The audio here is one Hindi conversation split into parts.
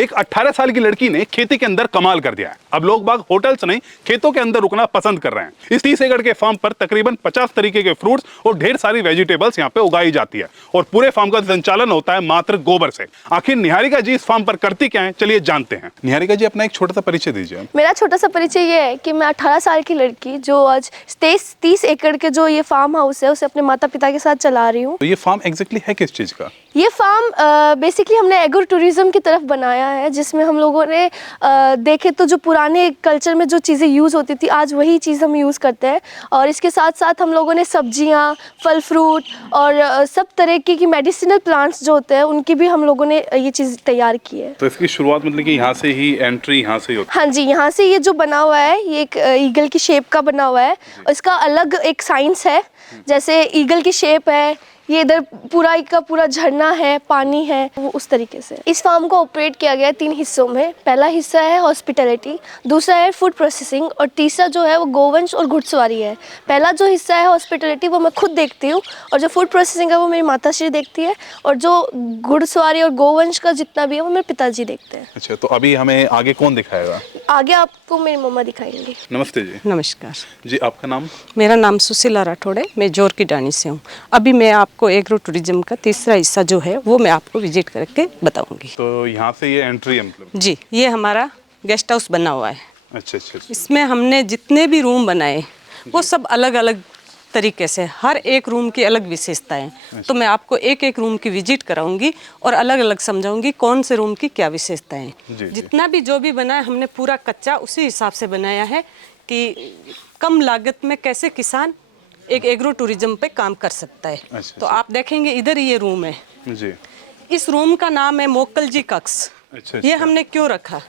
एक 18 साल की लड़की ने खेती के अंदर कमाल कर दिया है। अब लोग बाग होटल्स नहीं, खेतों के अंदर रुकना पसंद कर रहे हैं। इस 30 एकड़ के फार्म पर तकरीबन 50 तरीके के फ्रूट्स और ढेर सारी वेजिटेबल्स यहाँ पे उगाई जाती है और पूरे फार्म का संचालन होता है मात्र गोबर से। आखिर निहारिका जी इस फार्म पर करती क्या है, चलिए जानते हैं। निहारिका जी, अपना एक छोटा सा परिचय दीजिए। मेरा छोटा सा परिचय ये है कि मैं 18 साल की लड़की जो आज 30 एकड़ के जो ये फार्म हाउस है उसे अपने माता पिता के साथ चला रही हूँ। तो ये फार्म एग्जैक्टली है किस चीज का? ये फार्म बेसिकली हमने एग्रो टूरिज्म की तरफ बनाया है, जिसमें हम लोगों ने देखे तो जो पुराने कल्चर में जो चीज़ें यूज़ होती थी आज वही चीज़ हम यूज़ करते हैं। और इसके साथ साथ हम लोगों ने सब्जियां, फल फ्रूट और सब तरह की मेडिसिनल प्लांट्स जो होते हैं उनकी भी हम लोगों ने ये चीज़ तैयार की है। तो इसकी शुरुआत मतलब कि यहाँ से ही एंट्री यहाँ से ही होती है? हाँ जी, यहाँ से ये जो बना हुआ है ये एक ईगल की शेप का बना हुआ है और इसका अलग एक साइंस है। जैसे ईगल की शेप है, ये इधर पूरा का पूरा झरना है, पानी है, वो उस तरीके से। इस फार्म को ऑपरेट किया गया है 3 हिस्सों में। पहला हिस्सा है हॉस्पिटैलिटी, दूसरा है फूड प्रोसेसिंग और तीसरा जो है वो गोवंश और घुड़सवारी है। पहला जो हिस्सा है हॉस्पिटैलिटी वो मैं खुद देखती हूँ और जो फूड प्रोसेसिंग है वो मेरी माताश्री देखती है और जो घुड़सवारी और गोवंश का जितना भी है वो मेरे पिताजी देखते हैं। अच्छा, तो अभी हमें आगे कौन दिखाएगा? आगे आपको मेरी मम्मा दिखाएंगी। नमस्ते जी। नमस्कार जी, आपका नाम? मेरा नाम सुशीला राठौड़ है, मैं जोर की डानी से हूँ। अभी मैं आपको एग्रो टूरिज्म का तीसरा हिस्सा जो है वो मैं आपको विजिट करके बताऊंगी। तो यहाँ से ये एंट्री है मतलब? जी, ये हमारा गेस्ट हाउस बना हुआ है। अच्छा अच्छा अच्छा। इसमें हमने जितने भी रूम बनाए वो सब अलग अलग तरीके से, हर एक रूम की अलग विशेषताएं। तो मैं आपको एक एक रूम की विजिट कराऊंगी और अलग अलग समझाऊंगी कौन से रूम की क्या विशेषताएं हैं। जितना भी जो भी बना है हमने पूरा कच्चा उसी हिसाब से बनाया है कि कम लागत में कैसे किसान एक एग्रो टूरिज्म पे काम कर सकता है। तो आप देखेंगे इधर ये रूम है जी। इस रूम का नाम है मोकल जी कक्ष। अच्छा। ये हमने क्यों रखा?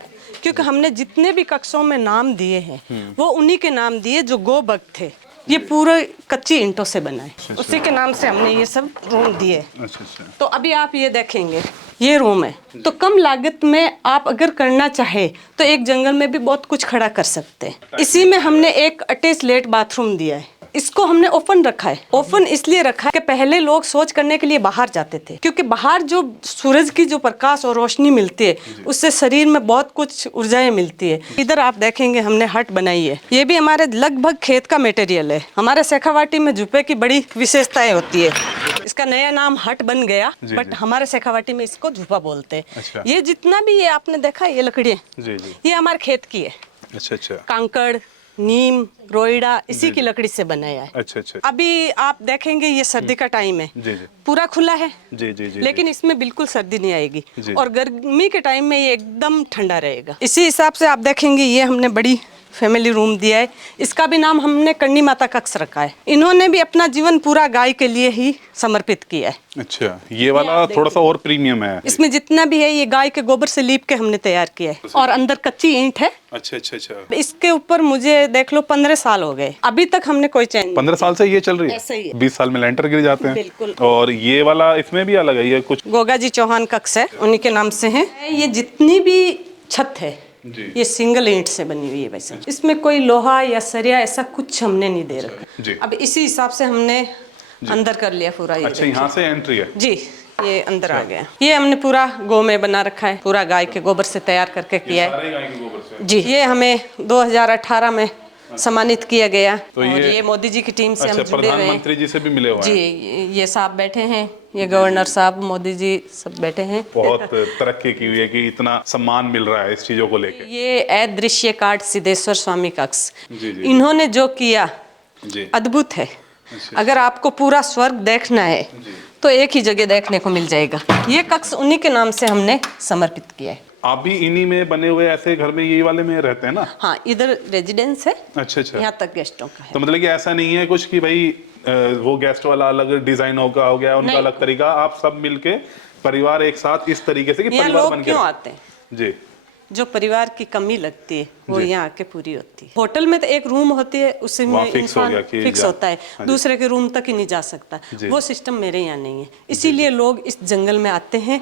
क्योंकि हमने जितने भी कक्षों में नाम दिए हैं वो उन्हीं के नाम दिए जो गो भक्त थे। ये पूरे कच्ची ईंटों से बना है, उसी के नाम से हमने ये सब रूम दिए। अच्छा अच्छा। तो अभी आप ये देखेंगे ये रूम है, तो कम लागत में आप अगर करना चाहे तो एक जंगल में भी बहुत कुछ खड़ा कर सकते हैं। इसी में हमने एक अटैच लेट बाथरूम दिया है। इसको हमने ओपन रखा है। ओपन इसलिए रखा है कि पहले लोग शौच करने के लिए बाहर जाते थे, क्योंकि बाहर जो सूरज की जो प्रकाश और रोशनी मिलती है उससे शरीर में बहुत कुछ ऊर्जाएं मिलती है। इधर आप देखेंगे हमने हट बनाई है, ये भी हमारे लगभग खेत का मटेरियल है। हमारे शेखावाटी में झुप्पे की बड़ी विशेषताएं होती है। इसका नया नाम हट बन गया, बट हमारे शेखावाटी में इसको झुप्पा बोलते हैं। अच्छा। ये जितना भी ये आपने देखा ये लकड़ियाँ ये हमारे खेत की है। अच्छा अच्छा। कांकड़, नीम, रोइडा इसी की लकड़ी से बनाया है। अच्छा अच्छा। अभी आप देखेंगे ये सर्दी का टाइम है, पूरा खुला है जी जी जी, लेकिन इसमें बिल्कुल सर्दी नहीं आएगी और गर्मी के टाइम में ये एकदम ठंडा रहेगा। इसी हिसाब से आप देखेंगे ये हमने बड़ी फैमिली रूम दिया है। इसका भी नाम हमने करनी माता कक्ष रखा है। इन्होंने भी अपना जीवन पूरा गाय के लिए ही समर्पित किया है। अच्छा, ये वाला थोड़ा सा और प्रीमियम है। इसमें जितना भी है ये गाय के गोबर से लीप के हमने तैयार किया है और अंदर कच्ची ईंट है। अच्छा अच्छा अच्छा। इसके ऊपर मुझे देख लो 15 साल हो गए, अभी तक हमने कोई चेंज। 15 साल से ये चल रही है? ऐसे ही है। 20 साल में लेंटर गिर जाते हैं। बिल्कुल। और ये वाला इसमें भी अलग है, ये कुछ गोगा जी चौहान कक्ष है, उन्हीं के नाम से है। ये जितनी भी छत है ये सिंगल ईंट से बनी हुई है। वैसे इसमें कोई लोहा या सरिया ऐसा कुछ हमने नहीं दे रखा। अब इसी हिसाब से हमने अंदर कर लिया पूरा। ये अच्छा, यहाँ से एंट्री है जी, ये अंदर आ गया। ये हमने पूरा गौ में बना रखा है, पूरा गाय के गोबर से तैयार करके किया है। सारे गाय के गोबर से? जी, ये हमें 2018 में सम्मानित किया गया। तो और ये मोदी जी की टीम से हम जुड़े हुए हैं। प्रधानमंत्री जी से भी मिले हुए हैं? जी, ये साहब बैठे हैं, ये गवर्नर साहब, मोदी जी सब बैठे हैं। बहुत तरक्की की हुई है कि इतना सम्मान मिल रहा है इस चीजों को लेकर। ये अदृश्य कार्ड सिद्धेश्वर स्वामी कक्ष, इन्होंने जो किया अद्भुत है। अगर आपको पूरा स्वर्ग देखना है तो एक ही जगह देखने को मिल जाएगा। ये कक्ष उन्हीं के नाम से हमने समर्पित किया है। आप भी इन्हीं में बने हुए ऐसे घर में यही वाले में रहते हैं ना? हाँ, इधर रेजिडेंस है। अच्छा अच्छा। यहाँ तक गेस्टों का है। तो मतलब कि ऐसा नहीं है कुछ कि भाई वो गेस्ट वाला अलग डिजाइन होगा हो गया उनका अलग तरीका, आप सब मिलके परिवार एक साथ इस तरीके से कि यहाँ परिवार लोग बन क्यों के आते हैं? जी, जो परिवार की कमी लगती है वो यहाँ आके पूरी होती है। होटल में तो एक रूम होती है, उसी में इंसान फिक्स होता है, दूसरे के रूम तक ही नहीं जा सकता। वो सिस्टम मेरे यहाँ नहीं है, इसीलिए लोग इस जंगल में आते हैं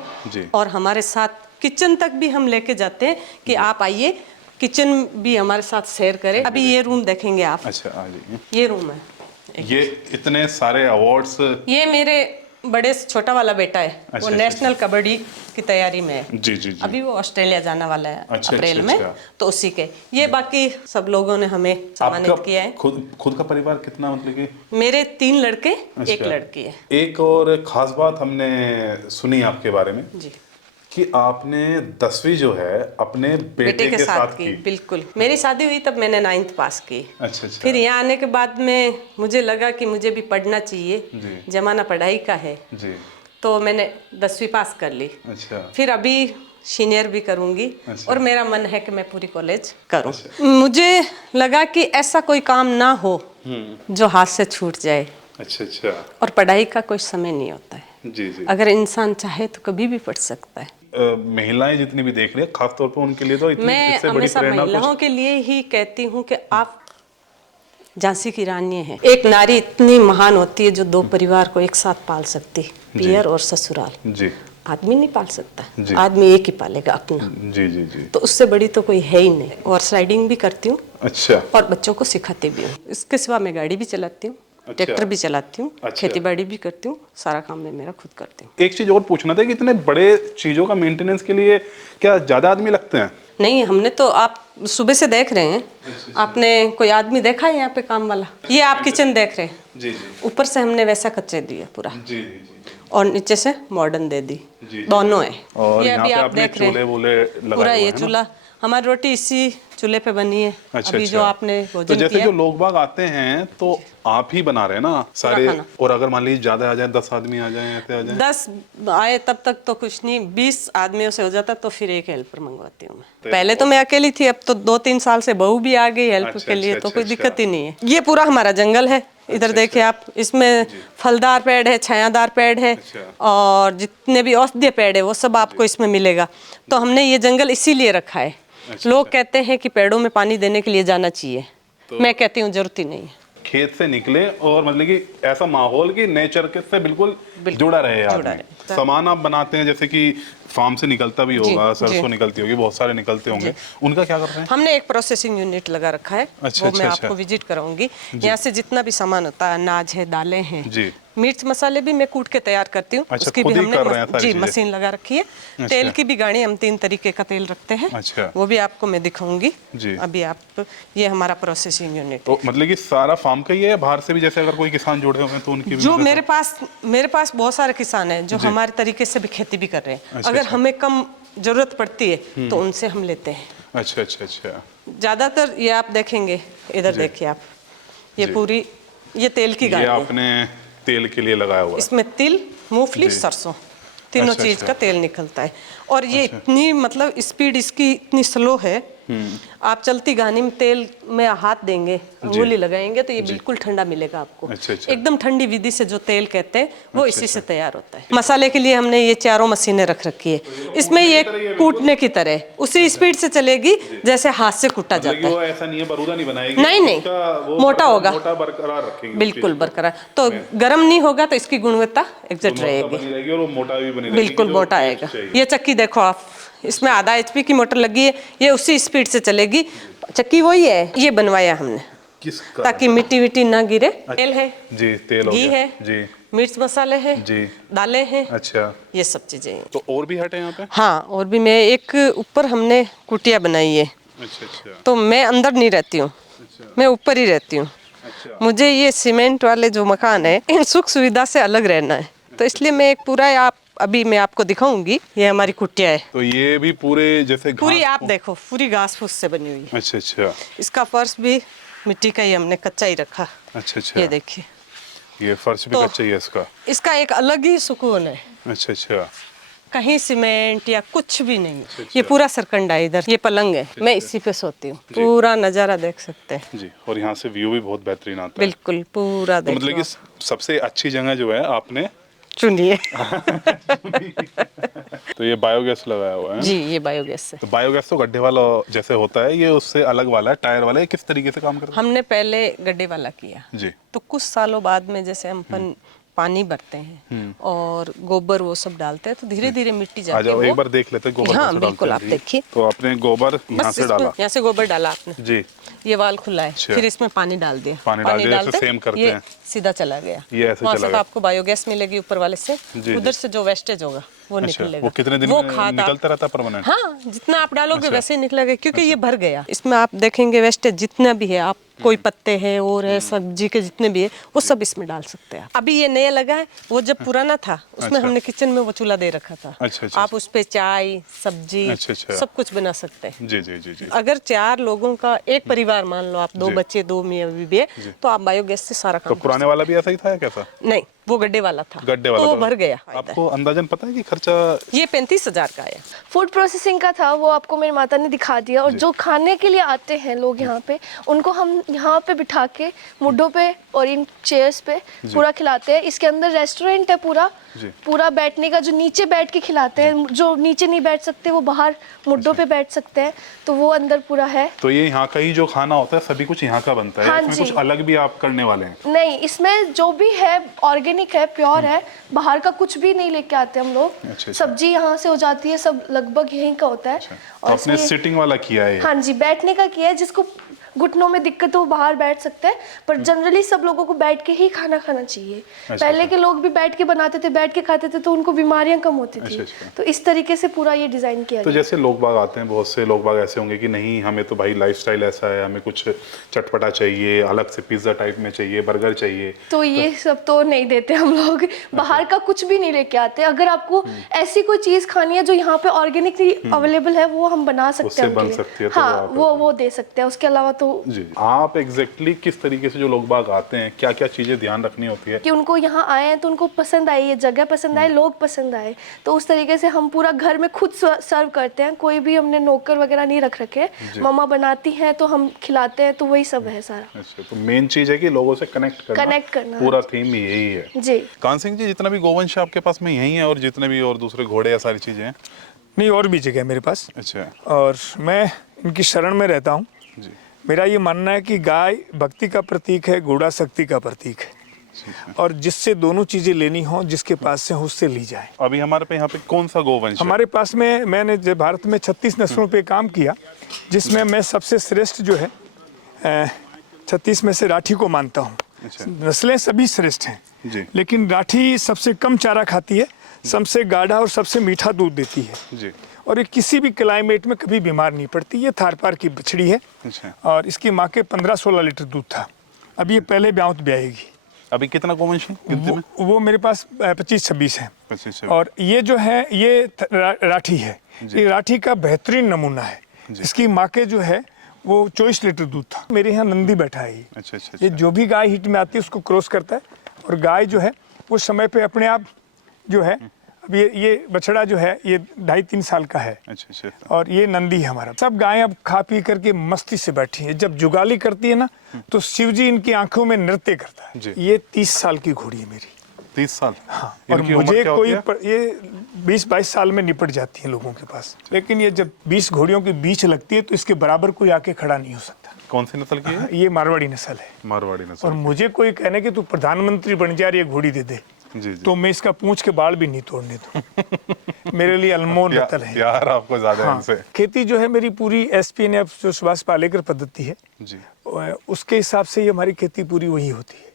और हमारे साथ किचन तक भी हम लेके जाते हैं कि आप आइए, किचन भी हमारे साथ शेयर करें। अभी ये रूम देखेंगे आप। अच्छा, ये रूम है। ये इतने सारे अवार्ड्स, ये मेरे बड़े से छोटा वाला बेटा है, वो अच्छा, नेशनल कबड्डी की तैयारी में है। जी जी जी। अभी वो ऑस्ट्रेलिया जाने वाला है अच्छा, अप्रैल अच्छा, में, अच्छा। तो उसी के ये बाकी सब लोगों ने हमें सम्मानित आपका किया है। खुद का परिवार कितना, मतलब कि? मेरे 3 लड़के, एक अच्छा। लड़की है। एक और खास बात हमने सुनी आपके बारे में जी, कि आपने 10वीं जो है अपने बेटे के के साथ साथ की, की। बिल्कुल। मेरी शादी हुई तब मैंने 9th पास की। अच्छा अच्छा। फिर यहाँ आने के बाद में मुझे लगा कि मुझे भी पढ़ना चाहिए, जी जमाना पढ़ाई का है, जी। तो मैंने 10वीं पास कर ली। अच्छा फिर अभी सीनियर भी करूंगी। अच्छा। और मेरा मन है कि मैं पूरी कॉलेज करूं। मुझे लगा कि ऐसा कोई काम ना हो जो हाथ से छूट जाए, अच्छा अच्छा। और पढ़ाई का कोई समय नहीं होता है। जी जी। अगर इंसान चाहे तो कभी भी पढ़ सकता है। महिलाएं जितनी भी देख रही है, खास तौर पर उनके लिए तो इतनी, मैं इससे बड़ी हमेशा प्रेरणा महिलाओं के लिए ही कहती हूँ कि आप झांसी की रानी है। एक नारी इतनी महान होती है जो 2 परिवार को एक साथ पाल सकती है, पियर और ससुराल। जी आदमी नहीं पाल सकता, जी। आदमी एक ही पालेगा अपना। जी जी जी। तो उससे बड़ी तो कोई है ही नहीं। और स्लाइडिंग भी करती हूँ अच्छा और बच्चों को सिखाती भी हूँ। इसके सिवा मैं गाड़ी भी चलाती हूँ, अच्छा। ट्रैक्टर भी चलाती हूँ, अच्छा। खेती बाड़ी भी करती हूँ, सारा काम मैं मेरा खुद करती हूँ। एक चीज और पूछना था कि इतने बड़े चीजों का मेंटेनेंस के लिए क्या ज्यादा आदमी लगते हैं? नहीं, हमने तो, आप सुबह से देख रहे हैं, आपने कोई आदमी देखा है यहाँ पे काम वाला? ये आप किचन देख रहे हैं, जी जी ऊपर से हमने वैसा कच्चे दिया पूरा, जी जी और नीचे से मॉडर्न दे दी, जी। दोनों है। और ये यहाँ अभी पे आप आपने देख रहे चूल्हे हैं, वूल्हे लगाए पूरा हुए ये हैं ना? चूल्हा, हमारी रोटी इसी चूल्हे पे बनी है। अच्छा अभी अच्छा। जो आपने तो भोजन जैसे किया, जो लोग बाग आते हैं तो आप ही बना रहे हैं ना सारे? खाना। और अगर मान लीजिए ज्यादा आ जाए, 10 आदमी आ जाए, ऐसे आ जाए? 10 आए तब तक तो कुछ नहीं, 20 आदमियों से हो जाता तो फिर एक हेल्पर मंगवाती हूँ मैं। पहले तो मैं अकेली थी, अब तो 2-3 साल से बहू भी आ गई हेल्प अच्छा, के लिए, अच्छा, तो कोई अच्छा, दिक्कत ही नहीं है। ये पूरा हमारा जंगल है, इधर अच्छा, देखिए आप, इसमें फलदार पेड़ है, छायादार पेड़ है, अच्छा। और जितने भी औषधीय पेड़ है वो सब आपको इसमें मिलेगा। तो हमने ये जंगल इसीलिए रखा है। अच्छा, लोग कहते हैं कि पेड़ों में पानी देने के लिए जाना चाहिए, मैं कहती हूँ जरूरत ही नहीं है। खेत से निकले और मतलब कि ऐसा माहौल कि नेचर के से बिल्कुल जुड़ा रहे जुड़ा आदमी। रहे। सामान आप बनाते हैं, जैसे कि फार्म से निकलता भी होगा, सरसों निकलती होगी, बहुत सारे निकलते होंगे, उनका क्या करते हैं? हमने एक प्रोसेसिंग यूनिट लगा रखा है, अच्छा, वो मैं अच्छा, आपको विजिट कराऊंगी। यहाँ से जितना भी सामान होता है, अनाज है, दालें हैं, जी। मिर्च मसाले भी मैं कूट के तैयार करती हूँ। अच्छा, उसकी खुद भी ही हमने कर रहे हैं सारी जी चीजें? मशीन लगा रखी है। अच्छा। तेल की भी गाड़ी, हम 3 तरीके का तेल रखते हैं, अच्छा। वो भी आपको मैं दिखाऊंगी जी। अभी। आप, ये हमारा प्रोसेसिंग यूनिट है। तो मतलब कि सारा फार्म का ही है, या बाहर से भी जैसे अगर कोई किसान जुड़े हुए हैं तो उनकी भी जो मदद? मेरे पास बहुत सारे किसान हैं जो हमारे तरीके से भी खेती भी कर रहे हैं। अच्छा, अगर अच्छा। हमें कम जरूरत पड़ती है तो उनसे हम लेते हैं। अच्छा अच्छा अच्छा। ज्यादातर ये आप देखेंगे, इधर देखिए आप, ये जी। पूरी ये तेल की ये गाड़ी है। आपने तेल के लिए लगाया हुआ है? इसमें तिल, मूंगफली, जी। सरसों, तीनों अच्छा, चीज अच्छा। का तेल निकलता है। और ये इतनी, मतलब स्पीड इसकी इतनी स्लो है, आप चलती गाड़ी में तेल में हाथ देंगे, अंगुली लगाएंगे तो ये बिल्कुल ठंडा मिलेगा आपको। अच्छा, अच्छा। एकदम ठंडी विधि से जो तेल कहते हैं वो इसी से तैयार होता है। मसाले के लिए हमने ये चारों मशीनें रख रखी है। इसमें ये कूटने की तरह उसी स्पीड से चलेगी जैसे हाथ से कूटा मतलब जाता कि वो है। ऐसा नहीं है, बरूदा नहीं बनाएगी? नहीं, नहीं, उसका वो मोटा होगा, मोटा बरकरार रखेंगे, बिल्कुल बरकरार। तो गर्म नहीं होगा तो इसकी गुणवत्ता एग्जैक्ट रहेगी, बनी रहेगी, और वो मोटा भी बनी रहेगी, बिल्कुल जो मोटा टेस्ट आएगा। चाहिए। ये चक्की देखो आप, इसमें आधा HP की मोटर लगी है, ये उसी स्पीड से चलेगी। चक्की वही है, ये बनवाया हमने किसका? ताकि मिट्टी विट्टी ना गिरे। तेल है जी, तेल हो घी गया। है जी मिर्च मसाले हैं जी। दालें हैं, अच्छा, ये सब चीजें हैं। तो और भी हट है यहाँ पे? हाँ, और भी मैं एक ऊपर हमने कुटिया बनाई है, अच्छा अच्छा तो मैं अंदर नहीं रहती हूँ, अच्छा मैं ऊपर ही रहती हूँ। अच्छा। मुझे ये सीमेंट वाले जो मकान है इन सुख सुविधा से अलग रहना है, तो इसलिए मैं एक पूरा, आप अभी मैं आपको दिखाऊंगी, ये हमारी कुटिया है। तो ये भी पूरे जैसे पूरी घास आप देखो, पूरी घास फूस से बनी हुई है। अच्छा अच्छा इसका फर्श भी मिट्टी का ही हमने कच्चा ही रखा। अच्छा अच्छा। ये देखिए, ये फर्श भी तो कच्चा ही है इसका? इसका एक अलग ही सुकून है, अच्छा अच्छा कहीं सीमेंट या कुछ भी नहीं। ये पूरा सरकंडा है, इधर ये पलंग है, मैं इसी पे सोती हूँ। पूरा नज़ारा देख सकते हैं जी, और यहाँ से व्यू भी बहुत बेहतरीन आता है। बिल्कुल, पूरा तो देख मतलब लो कि सबसे अच्छी जगह जो है आपने चुनिए। तो ये बायोगैस लगाया हुआ है? जी, ये बायोगैस से। तो बायोगैस तो गड्ढे वाला जैसे होता है, ये उससे अलग वाला है, टायर वाला है, किस तरीके से काम करता हमने पहले गड्ढे वाला किया, है? जी तो कुछ सालों बाद में जैसे हम पानी भरते हैं और गोबर वो सब डालते हैं, तो धीरे धीरे मिट्टी आ जाके जाओ, एक वो, बार देख लेते हैं गोबर हाँ कैसे डालते बिल्कुल, हैं। आप जी। देखिए, तो आपने गोबर यहाँ बस से डाला? यहाँ से गोबर डाला आपने, जी। ये वाल खुला है, अच्छा। फिर इसमें पानी डाल दिया, पानी डाल दिया, जैसे सेम करते ये हैं। सीधा चला गया। ये ऐसे वहाँ चला से गया। आपको बायोगैस मिलेगी ऊपर वाले से, जी, उधर जी। से जो वेस्टेज होगा वो अच्छा, निकलेगा। वो कितने दिन वो में खाद आप- निकलता रहता है परमानेंट? हाँ, जितना आप डालोगे अच्छा। वैसे ही निकलेगा, क्योंकि ये भर गया। इसमें आप देखेंगे वेस्टेज जितना भी है, आप कोई पत्ते हैं और है सब्जी के जितने भी है वो सब इसमें डाल सकते हैं। अभी ये नया लगा है, वो जब पुराना था उसमें अच्छा। हमने किचन में वो चूल्हा दे रखा था। अच्छा, अच्छा, आप उस पे चाय सब्जी अच्छा, अच्छा। सब कुछ बना सकते हैं। जी जी जी जी। अगर 4 लोगों का एक परिवार मान लो, आप 2 जी। बच्चे 2 मियाँ बीवी है, तो आप बायोगैस से सारा तो काम कर पुराने वाला भी ऐसा ही था या कैसा? सकते। नहीं, वो गड्ढे वाला था, गड्ढे वाला तो वो था। भर गया। आपको अंदाजन पता है कि खर्चा? ये 35,000 का आया। फूड प्रोसेसिंग का था, वो आपको मेरी माता ने दिखा दिया। और जो खाने के लिए आते हैं लोग यहाँ पे, उनको हम यहाँ पे बिठा के मुड्ढों पे और इन चेयर्स पे पूरा खिलाते हैं। इसके अंदर रेस्टोरेंट है पूरा, जी। पूरा बैठने का, जो नीचे बैठ के खिलाते हैं, जो नीचे नहीं बैठ सकते वो बाहर मुड्ढों पे बैठ सकते हैं, तो वो अंदर पूरा है। तो ये यहाँ का ही जो खाना होता है सभी कुछ यहाँ का बनता है? हाँ इसमें जी। कुछ अलग भी आप करने वाले हैं? नहीं, इसमें जो भी है ऑर्गेनिक है, प्योर है, बाहर का कुछ भी नहीं लेके आते हम लोग। अच्छा। सब्जी यहाँ से हो जाती है, सब लगभग यहीं का होता है। तो आपने इसमें- सिटिंग वाला किया है ये? हाँ जी, बैठने का किया है। जिसको घुटनों में दिक्कत हो वो बाहर बैठ सकते हैं, पर जनरली सब लोगों को बैठ के ही खाना खाना चाहिए। पहले के लोग भी बैठ के बनाते थे, बैठ के खाते थे, तो उनको बीमारियां कम होती थी। अच्छा। तो इस तरीके से पूरा ये डिजाइन किया तो गया। जैसे लोग बाग आते हैं, बहुत से लोग बाग ऐसे होंगे कि नहीं हमें तो भाई लाइफस्टाइल ऐसा है, हमें कुछ चटपटा चाहिए, अलग से पिज्जा टाइप में चाहिए, बर्गर चाहिए। तो ये सब तो नहीं देते हम लोग, बाहर का कुछ भी नहीं लेके आते। अगर आपको ऐसी कोई चीज खानी है जो यहाँ पे ऑर्गेनिकली अवेलेबल है, वो हम बना सकते उससे हैं बन उनके लिए। सकती है, तो हाँ, आप- वो दे सकते हैं। उसके अलावा तो जी। आप एग्जैक्टली किस तरीके से जो लोग बाग आते हैं, क्या क्या चीजें ध्यान रखनी होती है? कि उनको यहाँ आए हैं तो उनको पसंद आए, ये जगह पसंद आए, लोग पसंद आए, तो उस तरीके से हम पूरा घर में खुद सर्व करते हैं। कोई भी हमने नौकर वगैरह नहीं रख रखे, मम्मा बनाती हैं तो हम खिलाते हैं, तो वही सब है सारा। अच्छा, तो मेन चीज है कि लोगों से कनेक्ट करना, पूरा थीम यही है। जी। कान सिंह जी, जितना भी गोवंश है आपके पास में यही है, और जितने भी और दूसरे घोड़े या सारी चीजें हैं? नहीं, और भी जगह है मेरे पास, अच्छा और मैं इनकी शरण में रहता हूँ। जी। मेरा ये मानना है कि गाय भक्ति का प्रतीक है, घोड़ा शक्ति का प्रतीक है, और जिससे दोनों चीजें लेनी हो, जिसके पास से हो उससे ली जाए। अभी हमारे पे यहाँ पे कौन सा गोवंश है? हमारे पास में मैंने जब भारत में 36 नस्लों पे काम किया, जिसमें मैं सबसे श्रेष्ठ जो है 36 में से राठी को मानता हूँ। अच्छा। नस्लें सभी श्रेष्ठ हैं, जी। लेकिन राठी सबसे कम चारा खाती है, सबसे गाढ़ा और सबसे मीठा दूध देती है, जी। और ये किसी भी क्लाइमेट में कभी बीमार नहीं पड़ती। ये थार पार की बछड़ी है, अच्छा। और इसकी माँ के 15-16 लीटर दूध था। अब ये पहले ब्याउत ब्याएगी। अभी कितना गोवंश है गिनती में? वो मेरे पास 25-26 है। 25। और ये जो है ये राठी है, जी। ये राठी का बेहतरीन नमूना है। जी। इसकी माँ के जो है वो 24 लीटर दूध था। मेरे यहाँ नंदी बैठा है ये। अच्छा अच्छा ये अच्छा। जो भी गाय हिट में आती है उसको क्रॉस करता है, और गाय जो है वो समय पे अपने आप जो है, अब ये बछड़ा जो है ये 2.5-3 साल का है, अच्छा अच्छा। और ये नंदी है हमारा। सब गायें अब खा पी करके मस्ती से बैठी हैं। जब जुगाली करती है ना, तो शिव जी इनकी आंखों में नृत्य करता जी। है। ये 30 साल की घोड़ी है मेरी। 30 साल? हाँ, और इनकी उम्र मुझे क्या होती कोई है? ये 20-22 साल में निपट जाती है लोगों के पास, लेकिन ये जब 20 घोड़ियों के बीच लगती है तो इसके बराबर कोई आके खड़ा नहीं हो सकता। कौन सी नस्ल की है? ये मारवाड़ी नस्ल है, मारवाड़ी और नस्ल। मुझे कोई कहने कि तू प्रधानमंत्री बन जा, ये घोड़ी दे दे, जी जी। तो मैं इसका पूंछ के बाल भी नहीं तोड़ने दूं। मेरे लिए अनमोल रतन है। प्यार आपको ज्यादा है हाँ, इनसे। खेती जो है मेरी पूरी SPNF जो सुभाष पालेकर पद्धति है, जी। उसके हिसाब से ही हमारी खेती पूरी वही होती है।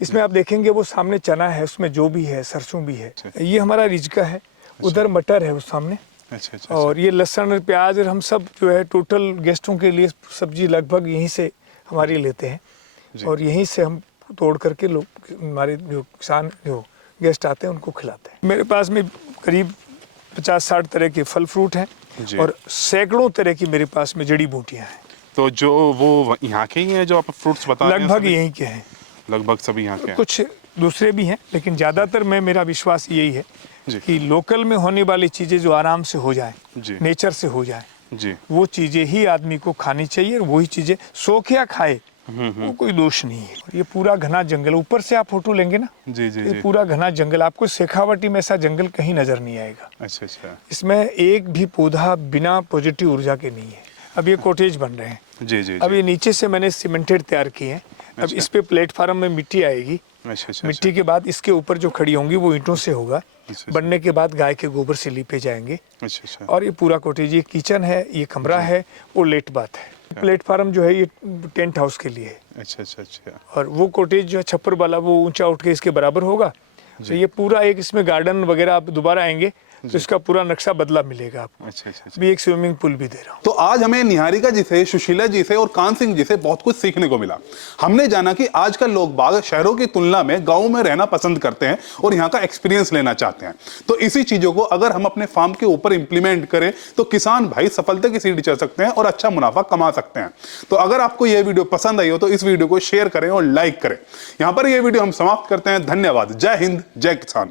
इसमें आप देखेंगे वो सामने चना है, उसमें जो भी है, सरसों भी है, ये हमारा रिजका है, उधर मटर है उस सामने, अच्छा अच्छा। और ये लहसुन और प्याज, और हम सब जो है टोटल गेस्टों के लिए सब्जी लगभग यहीं से हमारी लेते हैं, और यहीं से हम तोड़ करके लोग, हमारे जो किसान जो गेस्ट आते हैं उनको खिलाते हैं। मेरे पास में करीब 50-60 तरह के फल फ्रूट हैं, जी। और सैकड़ों तरह की मेरे पास में जड़ी बूटियां हैं। तो जो वो यहाँ के ही हैं जो आप फ्रूट्स बता रहे हैं? लगभग सभी? यहीं के हैं, लगभग सभी यहाँ के हैं। कुछ दूसरे भी हैं, लेकिन ज़्यादातर मेरा विश्वास यही है जी। कि लोकल में होने वाली चीज़ें जो आराम से हो जाए, जी। नेचर से हो जाए, जी। वो चीज़ें ही आदमी को खानी चाहिए, और वही चीज़ें सोखिया खाए, वो कोई दोष नहीं है। ये पूरा घना जंगल, ऊपर से आप फोटो लेंगे ना, जी जी ये जी। पूरा घना जंगल, आपको शेखावटी में ऐसा जंगल कहीं नजर नहीं आएगा। अच्छा अच्छा। इसमें एक भी पौधा बिना पॉजिटिव ऊर्जा के नहीं है। अब ये कॉटेज बन रहे हैं, जी जी अब जी। ये नीचे से मैंने सीमेंटेड तैयार किए हैं, अब अच्छा। इस पे प्लेटफार्म में मिट्टी आएगी, अच्छा, अच्छा, मिट्टी के बाद इसके ऊपर जो खड़ी होंगी वो ईंटों से होगा। अच्छा। बनने के बाद गाय के गोबर से लीपे जाएंगे। अच्छा अच्छा और ये पूरा कॉटेज, ये किचन है, ये कमरा है, वो लेट बाथ है। प्लेटफार्म जो है ये टेंट हाउस के लिए है। अच्छा अच्छा अच्छा और वो कॉटेज जो है छप्पर वाला, वो ऊंचा उठ के इसके बराबर होगा। तो ये पूरा एक इसमें गार्डन वगैरह, आप दोबारा आएंगे तो इसका पूरा नक्शा बदला मिलेगा आपको। अच्छा अच्छा। भी एक स्विमिंग पूल भी दे रहा हूँ। तो आज हमें निहारिका जी से, सुशीला जी से और कान सिंह जी से बहुत कुछ सीखने को मिला। हमने जाना कि आजकल लोग बाग शहरों की तुलना में गाँव में रहना पसंद करते हैं और यहाँ का एक्सपीरियंस लेना चाहते हैं। तो इसी चीजों को अगर हम अपने फार्म के ऊपर इंप्लीमेंट करें तो किसान भाई सफलता की सीढ़ी चढ़ सकते हैं और अच्छा मुनाफा कमा सकते हैं। तो अगर आपको यह वीडियो पसंद आई हो तो इस वीडियो को शेयर करें और लाइक करें। यहाँ पर यह वीडियो हम समाप्त करते हैं। धन्यवाद। जय हिंद, जय किसान।